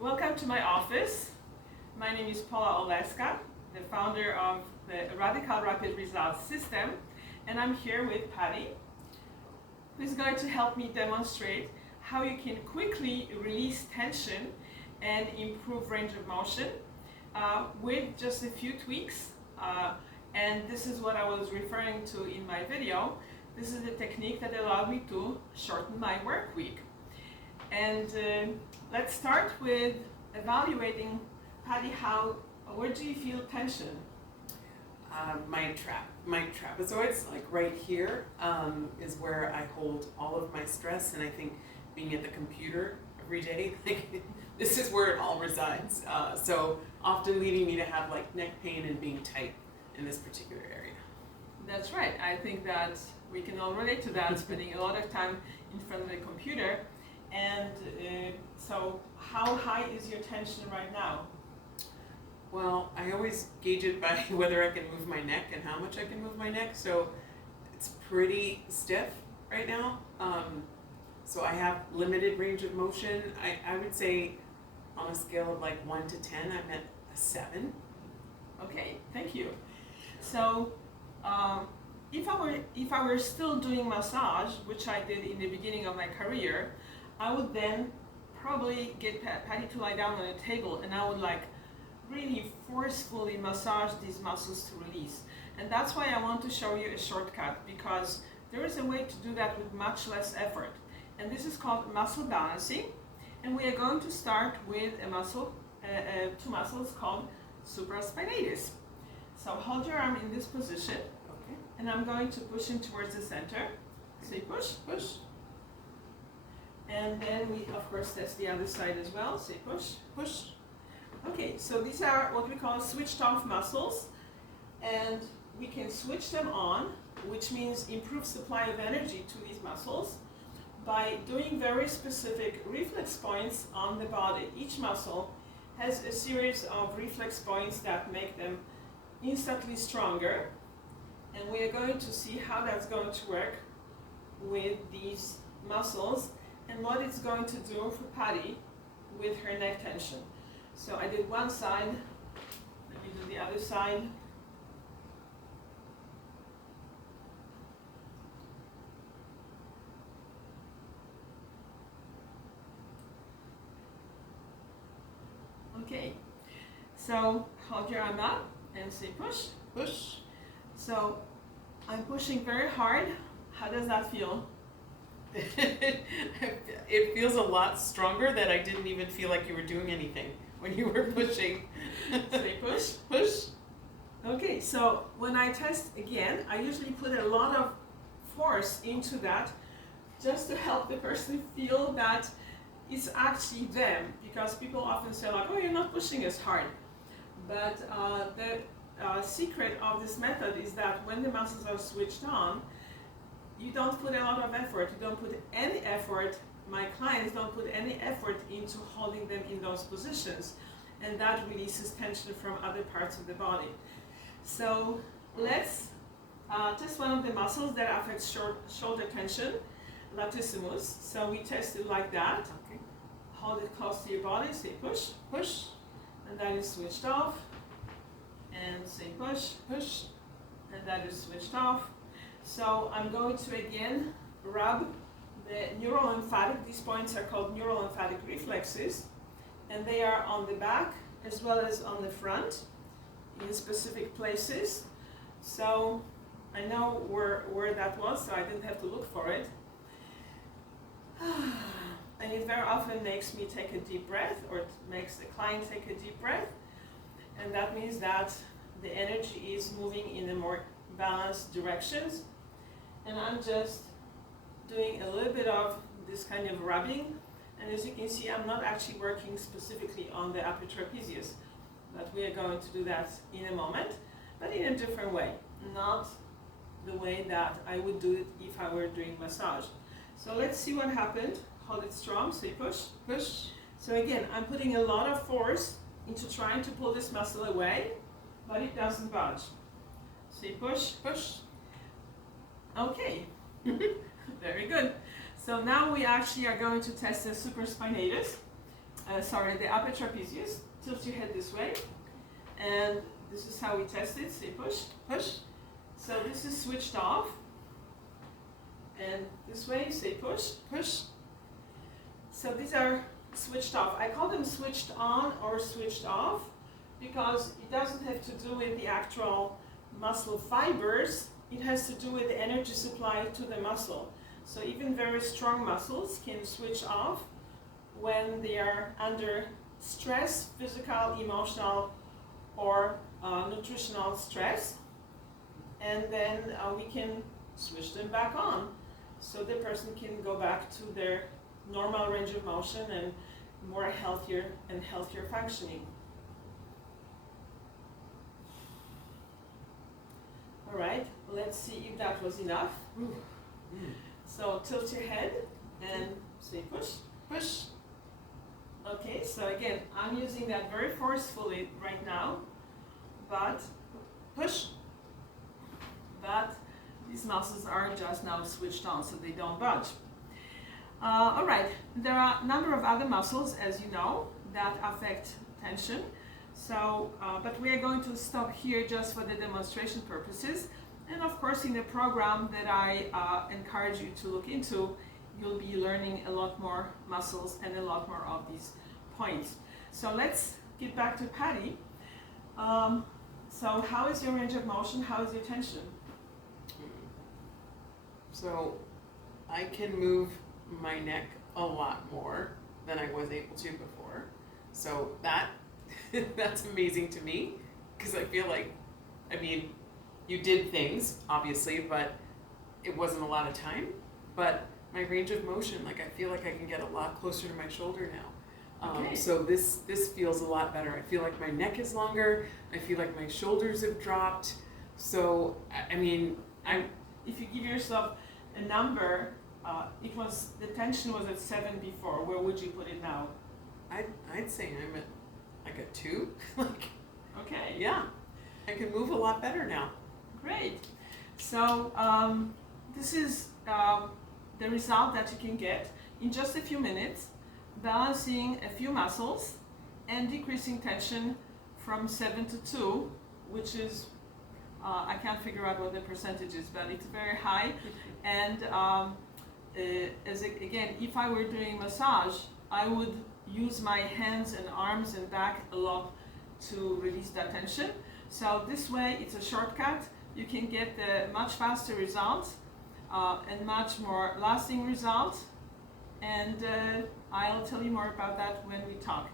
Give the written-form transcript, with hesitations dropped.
Welcome to my office. My name is Paula Oleska, the founder of the Radical Rapid Results System, and I'm here with Patty, who is going to help me demonstrate how you can quickly release tension and improve range of motion with just a few tweaks. And this is what I was referring to in my video. This is the technique that allowed me to shorten my work week. And let's start with evaluating, Patty, where do you feel tension? My trapezoids, like right here, is where I hold all of my stress, and I think being at the computer every day, this is where it all resides. So often leading me to have like neck pain and being tight in this particular area. That's right. I think that we can all relate to that, spending a lot of time in front of the computer. And so how high is your tension right now? Well, I always gauge it by whether I can move my neck and how much I can move my neck. So it's pretty stiff right now. So I have limited range of motion. I would say on a scale of like 1 to 10, I'm at a 7. Okay, thank you. So if I were still doing massage, which I did in the beginning of my career, I would then probably get Patty to lie down on a table, and I would like really forcefully massage these muscles to release. And that's why I want to show you a shortcut, because there is a way to do that with much less effort. And this is called muscle balancing. And we are going to start with a muscle, two muscles called supraspinatus. So hold your arm in this position, Okay. and I'm going to push him towards the center. So you push, push. And then we, of course, test the other side as well. Say push, push. Okay, so these are what we call switched off muscles. And we can switch them on, which means improve supply of energy to these muscles by doing very specific reflex points on the body. Each muscle has a series of reflex points that make them instantly stronger. And we are going to see how that's going to work with these muscles and what it's going to do for Patty with her neck tension. So I did one side, let me do the other side. Okay, so hold your arm up and say push, push. So I'm pushing very hard. How does that feel? It feels a lot stronger that I didn't even feel like you were doing anything when you were pushing. Say push, push. Okay, so when I test again, I usually put a lot of force into that just to help the person feel that it's actually them, because people often say like, oh, you're not pushing as hard. But the secret of this method is that when the muscles are switched on, you don't put a lot of effort, you don't put any effort, my clients don't put any effort into holding them in those positions, and that releases tension from other parts of the body. So let's test one of the muscles that affects shoulder tension, latissimus. So we test it like that. Okay. Hold it close to your body, say push, push, and that is switched off, and say push, push, and that is switched off. So I'm going to again rub the neurolymphatic. These points are called neurolymphatic reflexes, and they are on the back as well as on the front in specific places. So I know where that was, so I didn't have to look for it. And it very often makes me take a deep breath, or it makes the client take a deep breath, and that means that the energy is moving in a more balanced directions. And I'm just doing a little bit of this kind of rubbing, and as you can see, I'm not actually working specifically on the upper trapezius, but we are going to do that in a moment, but in a different way, not the way that I would do it if I were doing massage. So let's see what happened. Hold it strong, say push, push. So again, I'm putting a lot of force into trying to pull this muscle away, but it doesn't budge. Say push, push. Okay, very good. So now we actually are going to test the supraspinatus. the upper trapezius. Tilt your head this way, and this is how we test it. Say push, push. So this is switched off, and this way say push, push. So these are switched off. I call them switched on or switched off because it doesn't have to do with the actual muscle fibers. It has to do with the energy supply to the muscle. So even very strong muscles can switch off when they are under stress, physical, emotional, or nutritional stress. And then we can switch them back on. So the person can go back to their normal range of motion and more healthier functioning. All right, let's see if that was enough. So tilt your head and say push, push. Okay, so again, I'm using that very forcefully right now, but push. But these muscles are just now switched on, so they don't budge. All right, there are a number of other muscles, as you know, that affect tension. So, but we are going to stop here just for the demonstration purposes. And of course, in the program that I encourage you to look into, you'll be learning a lot more muscles and a lot more of these points. So let's get back to Patty. So how is your range of motion? How is your tension? So I can move my neck a lot more than I was able to before. So that's amazing to me because I feel like, I mean, you did things obviously, but it wasn't a lot of time. But my range of motion, like I feel like I can get a lot closer to my shoulder now. Okay. So this feels a lot better. I feel like my neck is longer. I feel like my shoulders have dropped. So I mean, if you give yourself a number, the tension was at 7 before. Where would you put it now? I'd say I'm at like a 2. Like, okay. yeah, I can move a lot better now. Great. So this is the result that you can get in just a few minutes, balancing a few muscles and decreasing tension from 7 to 2, which is, I can't figure out what the percentage is, but it's very high. And again, if I were doing massage, I would use my hands and arms and back a lot to release that tension. So this way, it's a shortcut. You can get the much faster results and much more lasting results. And I'll tell you more about that when we talk.